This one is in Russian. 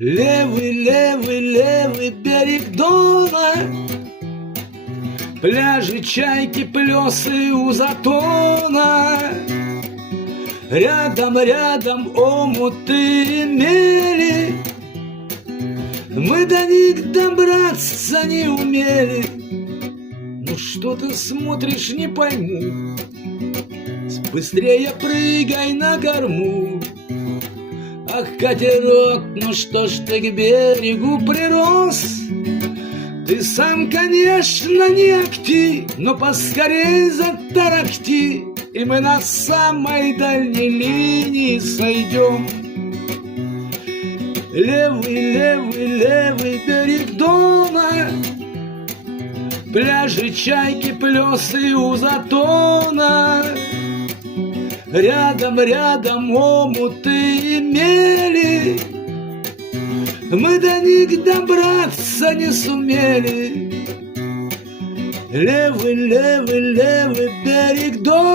Левый, левый, левый берег Дона, пляжи, чайки, плесы у затона. Рядом, рядом омуты мели, мы до них добраться не умели. Ну что ты смотришь, не пойму, быстрее прыгай на корму. Ах, катерок, ну что ж ты к берегу прирос? Ты сам, конечно, не акти, но поскорей затарахти, и мы на самой дальней линии сойдем. Левый, левый, левый берег Дона, пляжи, чайки, плесы у затона. Рядом, рядом омуты и мели, мы до них добраться не сумели. Левый, левый, левый берег Дона.